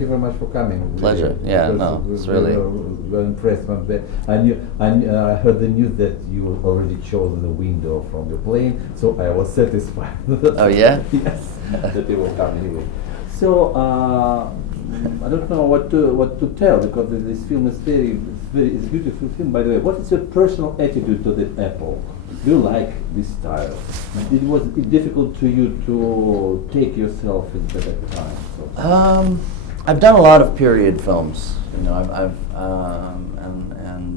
thank you very much for coming. Pleasure. Really, Yeah, because no, we it's really. were impressed from that. I heard the news that you already chosen the window from your plane, so I was satisfied. Oh yeah. Yes, that you will come anyway. So I don't know what to tell, because this film is it's a beautiful film. By the way, what is your personal attitude to the epoch? Do you like this style? Was it difficult to you to take yourself into that time? So. I've done a lot of period films. You know, I've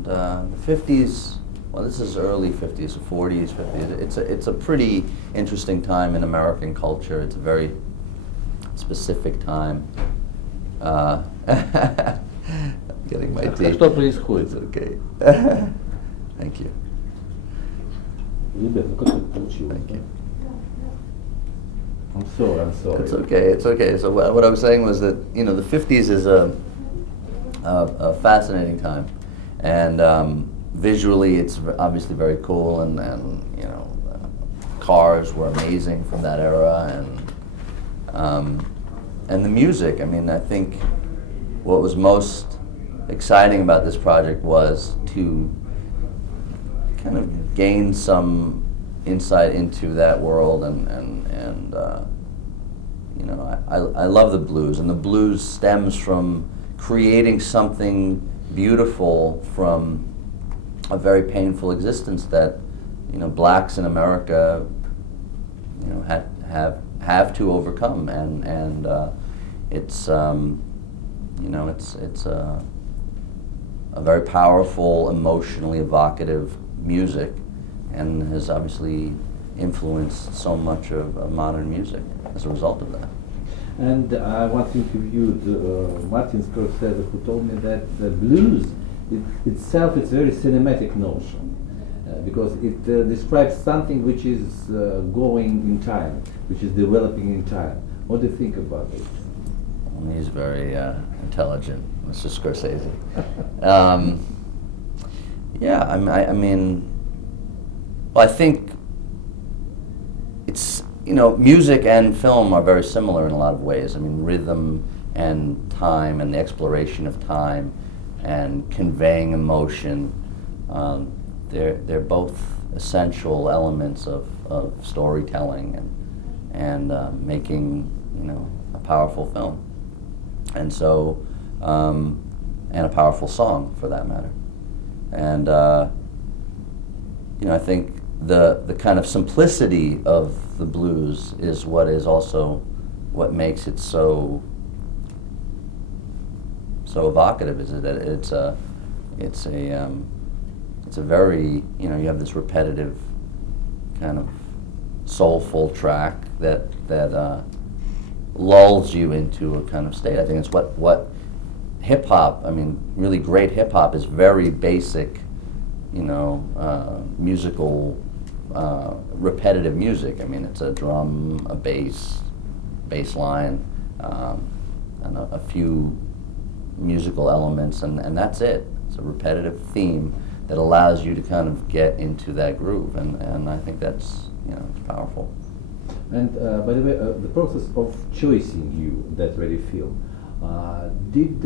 the 50s. Well, this is early 50s, 40s, 50s. It's a pretty interesting time in American culture. It's a very specific time. Getting my teeth. It's okay. Thank you. Thank you. I'm sorry. It's okay. So what I was saying was that, you know, the 50s is a fascinating time, and visually it's obviously very cool, and you know, cars were amazing from that era, and the music. I mean, I think what was most exciting about this project was to kind of gain some insight into that world, and you know, I love the blues, and the blues stems from creating something beautiful from a very painful existence that, you know, blacks in America, you know, have to overcome, and it's you know, it's a very powerful, emotionally evocative music, and has obviously influenced so much of modern music as a result of that. And I once interviewed Martin Scorsese, who told me that the blues itself is a very cinematic notion, because it describes something which is going in time, which is developing in time. What do you think about it? Well, he's very intelligent, Mr. Scorsese. Yeah, I mean, well, I think it's, you know, music and film are very similar in a lot of ways. I mean, rhythm and time and the exploration of time and conveying emotion, they're both essential elements of storytelling and making, you know, a powerful film. And so, and a powerful song for that matter. And you know, I think the kind of simplicity of the blues is also what makes it so evocative. Is that it's a very, you know, you have this repetitive kind of soulful track that lulls you into a kind of state. I think it's what hip hop. I mean, really great hip hop is very basic, you know, musical, repetitive music. I mean, it's a drum, a bass line, and a few musical elements, and that's it. It's a repetitive theme that allows you to kind of get into that groove, and I think that's, you know, it's powerful. And by the way, the process of choosing you that very film, did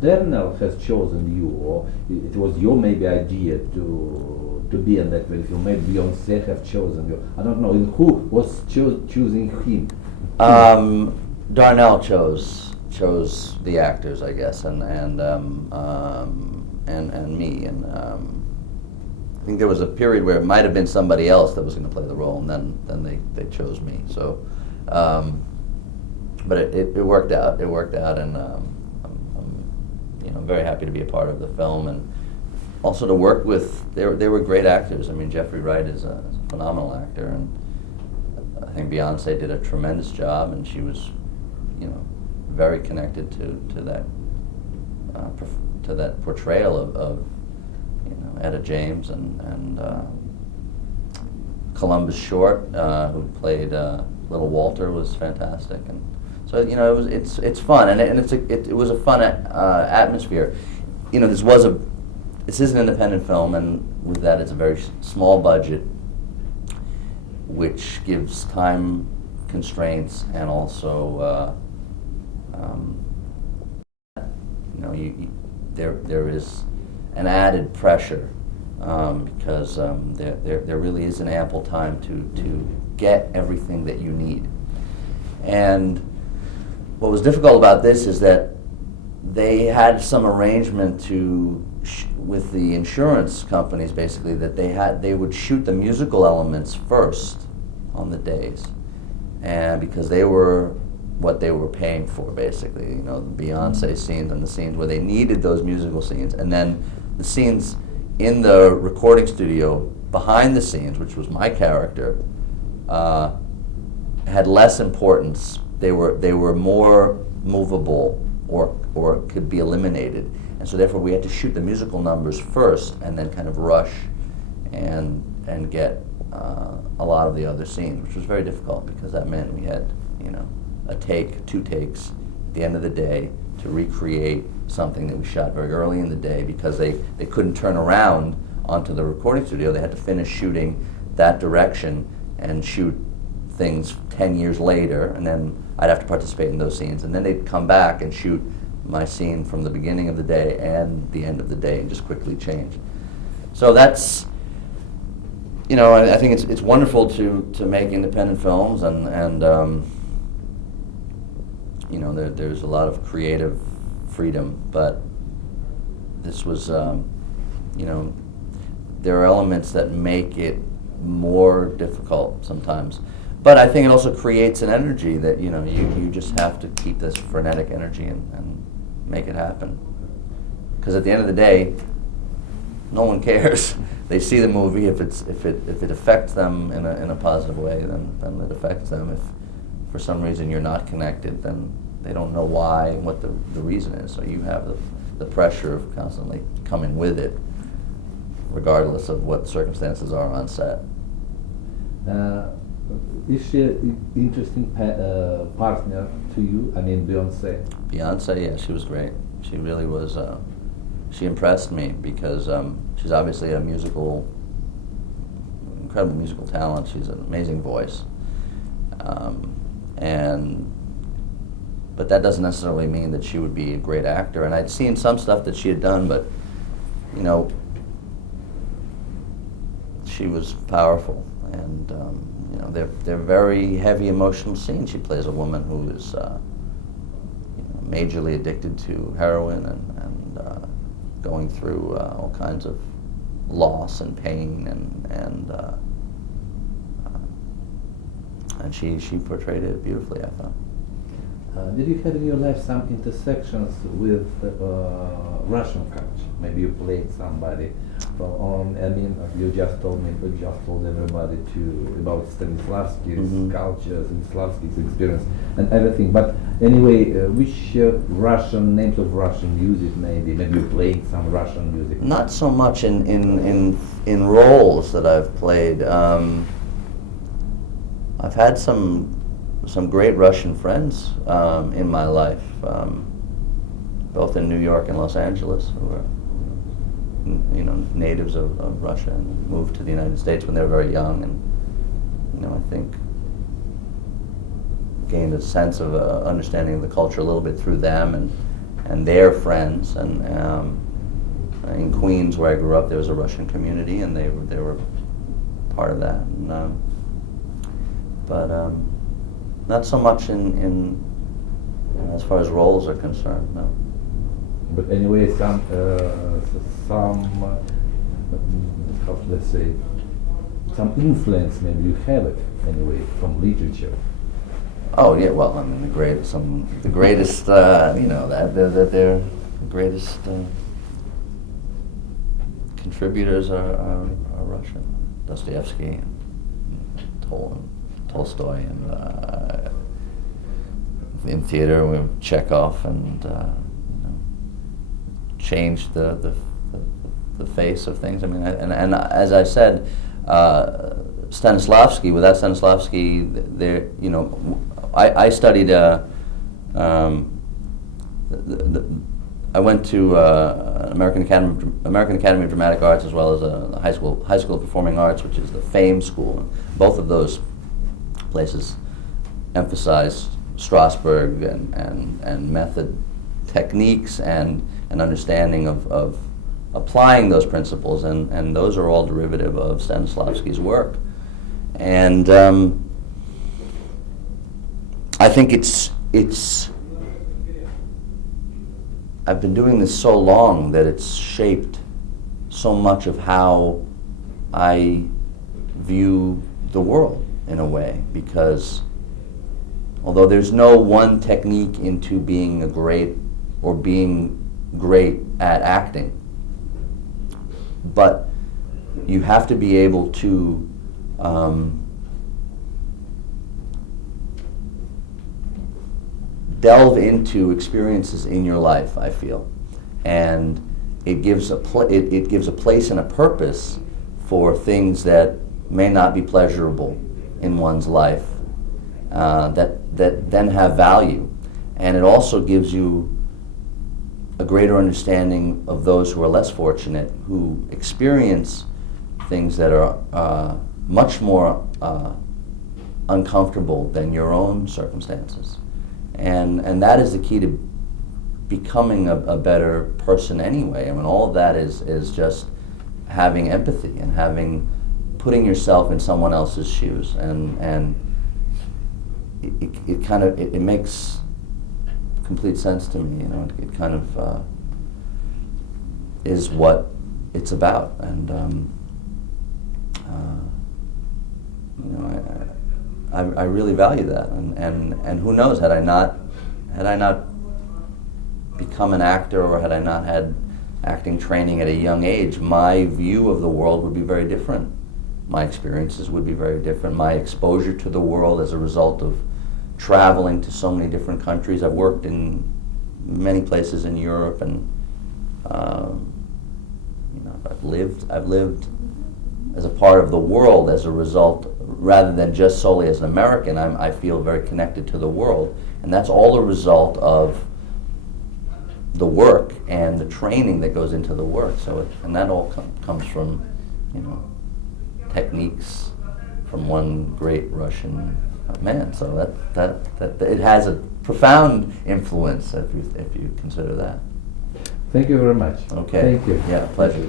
Darnell has chosen you, or it was your maybe idea to be in that very film? Maybe Beyonce have chosen you. I don't know. Who was choosing him? Darnell chose the actors, I guess, and me, and I think there was a period where it might have been somebody else that was going to play the role, and then they chose me. So, but it worked out. It worked out, and I'm very happy to be a part of the film, and also to work with. They were great actors. I mean, Jeffrey Wright is a phenomenal actor, and I think Beyonce did a tremendous job, and she was, you know, very connected to that portrayal of you know, Etta James, and Columbus Short, who played Little Walter, was fantastic, and so, you know, it's fun, and it was a fun atmosphere. You know, this is an independent film, and with that, it's a very small budget, which gives time constraints and also there is an added pressure because there really isn't ample time to get everything that you need. And what was difficult about this is that they had some arrangement with the insurance companies, basically, that they would shoot the musical elements first on the days, and because they were what they were paying for, basically, the Beyonce scenes and the scenes where they needed those musical scenes, and then the scenes in the recording studio behind the scenes, which was my character, had less importance. They were more movable or could be eliminated, and so therefore we had to shoot the musical numbers first and then kind of rush and get a lot of the other scenes, which was very difficult because that meant we had a take, 2 takes at the end of the day to recreate something that we shot very early in the day, because they couldn't turn around onto the recording studio. They had to finish shooting that direction and shoot things 10 years later, and then I'd have to participate in those scenes, and then they'd come back and shoot my scene from the beginning of the day and the end of the day and just quickly change. So that's, I think it's wonderful to make independent films, and there's a lot of creative freedom, but this was, there are elements that make it more difficult sometimes. But I think it also creates an energy that, you just have to keep this frenetic energy and make it happen. Because at the end of the day, no one cares. They see the movie. If it affects them in a positive way, then it affects them. If for some reason you're not connected, then they don't know why and what the reason is. So you have the pressure of constantly coming with it, regardless of what circumstances are on set. Is she an interesting partner to you? I mean, Beyonce. Beyonce, yeah, she was great. She really was. She impressed me because she's obviously incredible musical talent. She's an amazing voice, but that doesn't necessarily mean that she would be a great actor. And I'd seen some stuff that she had done, but she was powerful, and they're very heavy emotional scenes. She plays a woman who is majorly addicted to heroin and going through all kinds of loss and pain, and she portrayed it beautifully, I thought. Did you have in your life some intersections with Russian culture? Maybe you played somebody you just told everybody about Stanislavski's culture, Stanislavski's experience and everything. But anyway, which Russian names of Russian music maybe you played some Russian music? Not so much in roles that I've played. I've had some great Russian friends in my life, both in New York and Los Angeles, who are natives of Russia and moved to the United States when they were very young, and I think gained a sense of understanding of the culture a little bit through them and their friends. And in Queens, where I grew up, there was a Russian community, and they were part of that. But not so much in as far as roles are concerned, no. But anyway, some let's say, some influence maybe you have it anyway from literature. Oh yeah, well, I mean the greatest, that they're the greatest contributors are Russian. Dostoevsky and Tolstoy, and in theater we have Chekhov, and changed the face of things. I mean, and as I said, Stanislavski. Without Stanislavski, there, I studied. I went to American Academy of Dramatic Arts, as well as a high school of performing arts, which is the FAME school. And both of those places emphasize Strasberg and method techniques and an understanding of applying those principles, and those are all derivative of Stanislavski's work. And I think it's I've been doing this so long that it's shaped so much of how I view the world in a way, because although there's no one technique into being a great or being great at acting, but you have to be able to delve into experiences in your life, I feel, and it gives it gives a place and a purpose for things that may not be pleasurable in one's life, that then have value, and it also gives you a greater understanding of those who are less fortunate, who experience things that are much more uncomfortable than your own circumstances. And that is the key to becoming a better person anyway. I mean, all of that is just having empathy and putting yourself in someone else's shoes, and it makes complete sense to me. You know, it kind of is what it's about, and you know, I really value that, and who knows, had I not become an actor, or had I not had acting training at a young age, my view of the world would be very different. My experiences would be very different. My exposure to the world as a result of traveling to so many different countries. I've worked in many places in Europe, and you know, I've lived as a part of the world as a result, rather than just solely as an American. I feel very connected to the world, and that's all a result of the work and the training that goes into the work. So, and that all comes from, you know, techniques from one great Russian man. So that it has a profound influence if you consider that. Thank you very much. Okay. Thank you. Yeah, pleasure.